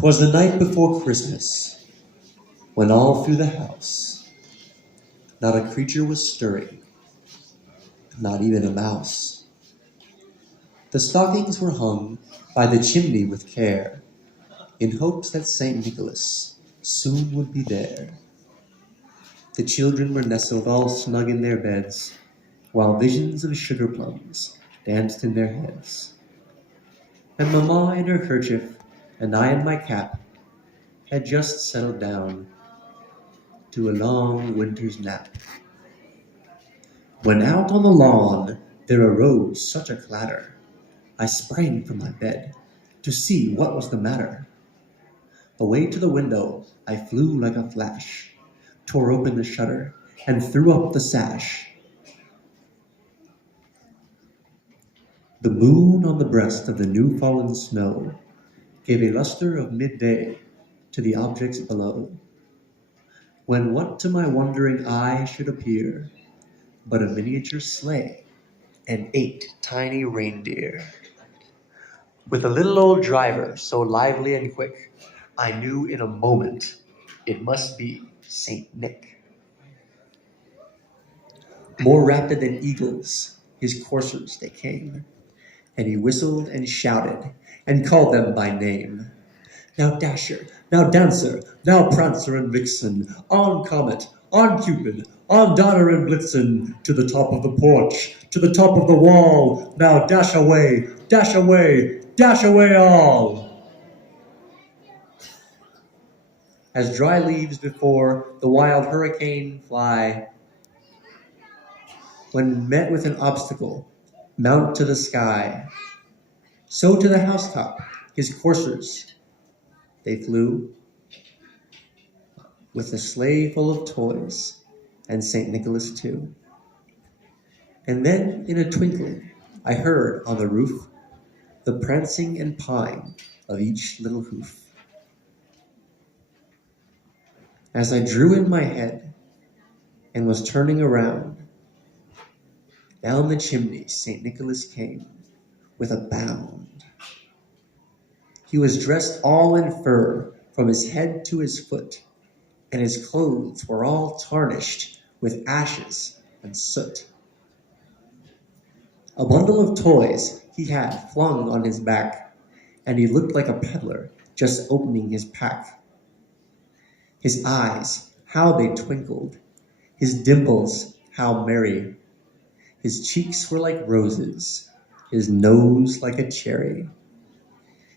'Twas the night before Christmas, when all through the house not a creature was stirring, not even a mouse. The stockings were hung by the chimney with care, in hopes that St. Nicholas soon would be there. The children were nestled all snug in their beds, while visions of sugar plums danced in their heads. And Mamma in her kerchief, and I in my cap, had just settled down to a long winter's nap. When out on the lawn there arose such a clatter, I sprang from my bed to see what was the matter. Away to the window I flew like a flash, tore open the shutter, and threw up the sash. The moon on the breast of the new-fallen snow gave a luster of midday to the objects below, when what to my wondering eye should appear but a miniature sleigh and 8 tiny reindeer. With a little old driver so lively and quick, I knew in a moment it must be Saint Nick. More rapid than eagles, his coursers they came, and he whistled and shouted and called them by name. Now Dasher, now Dancer, now Prancer and Vixen, on Comet, on Cupid, on Donner and Blitzen, to the top of the porch, to the top of the wall, now dash away, dash away, dash away all! As dry leaves before the wild hurricane fly, when met with an obstacle, mount to the sky, so to the housetop his coursers they flew, with a sleigh full of toys, and St. Nicholas too. And then in a twinkling I heard on the roof the prancing and pawing of each little hoof. As I drew in my head and was turning around, down the chimney St. Nicholas came with a bound. He was dressed all in fur from his head to his foot, and his clothes were all tarnished with ashes and soot. A bundle of toys he had flung on his back, and he looked like a peddler just opening his pack. His eyes, how they twinkled, his dimples, how merry. His cheeks were like roses, his nose like a cherry.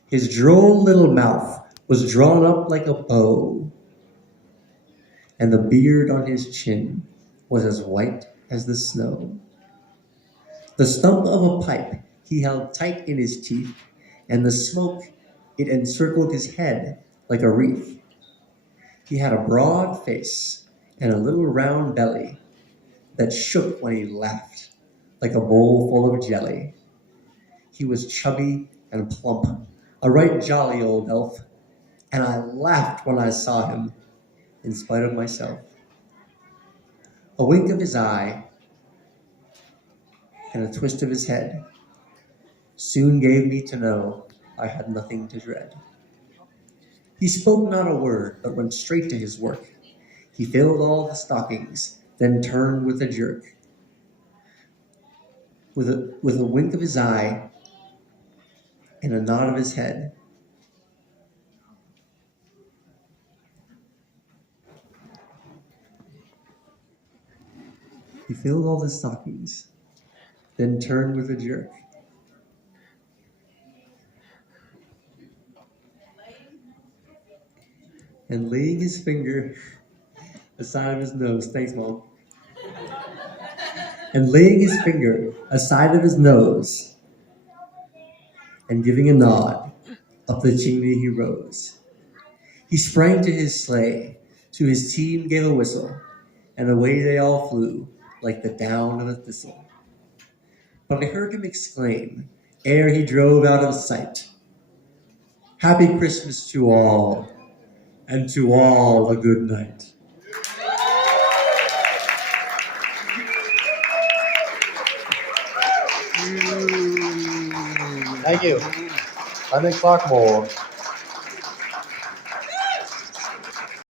His droll little mouth was drawn up like a bow, and the beard on his chin was as white as the snow. The stump of a pipe he held tight in his teeth, and the smoke, it encircled his head like a wreath. He had a broad face and a little round belly that shook when he laughed like a bowl full of jelly. He was chubby and plump, a right jolly old elf, and I laughed when I saw him, in spite of myself. A wink of his eye and a twist of his head soon gave me to know I had nothing to dread. He spoke not a word, but went straight to his work. He filled all the stockings, then turned with a jerk. With a wink of his eye and a nod of his head, he filled all the stockings, then turned with a jerk. And laying his finger aside of his nose, thanks, Mom. And laying his finger aside of his nose, and giving a nod, up the chimney he rose. He sprang to his sleigh, to his team gave a whistle, and away they all flew like the down of a thistle. But I heard him exclaim, ere he drove out of sight, "Happy Christmas to all, and to all a good night." Thank you. I'm Nick Clarkmore.